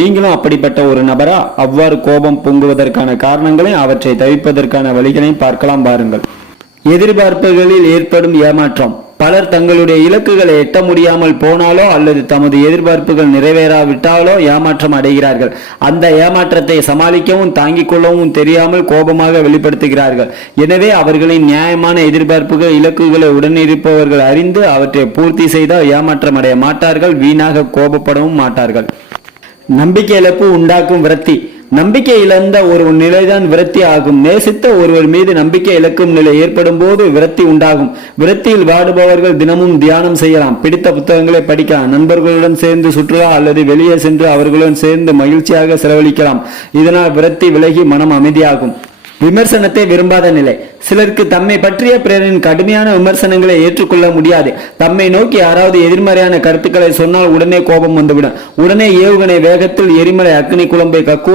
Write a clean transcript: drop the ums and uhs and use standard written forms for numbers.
நீங்களும் அப்படிப்பட்ட ஒரு நபரா? அவ்வாறு கோபம் பொங்குவதற்கான காரணங்களையும் அவற்றை தவிர்ப்பதற்கான வழிகளையும் பார்க்கலாம் பாருங்கள். எதிர்பார்ப்புகளில் ஏற்படும் ஏமாற்றம். பலர் தங்களுடைய இலக்குகளை எட்ட முடியாமல் போனாலோ அல்லது தமது எதிர்பார்ப்புகள் நிறைவேறாவிட்டாலோ ஏமாற்றம் அடைகிறார்கள். அந்த ஏமாற்றத்தை சமாளிக்கவும் தாங்கிக் கொள்ளவும் தெரியாமல் கோபமாக வெளிப்படுத்துகிறார்கள். எனவே அவர்களின் நியாயமான எதிர்பார்ப்புகள் இலக்குகளை உடனிருப்பவர்கள் அறிந்து அவற்றை பூர்த்தி செய்தால் ஏமாற்றம் அடைய மாட்டார்கள், வீணாக கோபப்படவும் மாட்டார்கள். நம்பிக்கை இழப்பு உண்டாக்கும் விரக்தி. நம்பிக்கை இழந்த ஒரு நிலைதான் விரக்தி ஆகும். நேசித்த ஒருவர் மீது நம்பிக்கை இழக்கும் நிலை ஏற்படும் போது விரக்தி உண்டாகும். விரக்தியில் வாடுபவர்கள் தினமும் தியானம் செய்யலாம், பிடித்த புத்தகங்களை படிக்கலாம், நண்பர்களுடன் சேர்ந்து சுற்றுலா அல்லது வெளியே சென்று அவர்களுடன் சேர்ந்து மகிழ்ச்சியாக செலவழிக்கலாம். இதனால் விரக்தி விலகி மனம் அமைதியாகும். விமர்சனத்தை விரும்பாத நிலை. சிலருக்கு தம்மை பற்றிய பிறரின் கடுமையான விமர்சனங்களை ஏற்றுக்கொள்ள முடியாது. தம்மை நோக்கி யாராவது எதிர்மறையான கருத்துக்களை சொன்னால் உடனே கோபம் வந்துவிடும். உடனே ஏவுகணை வேகத்தில் எரிமலை அக்னி குழம்பை கக்கு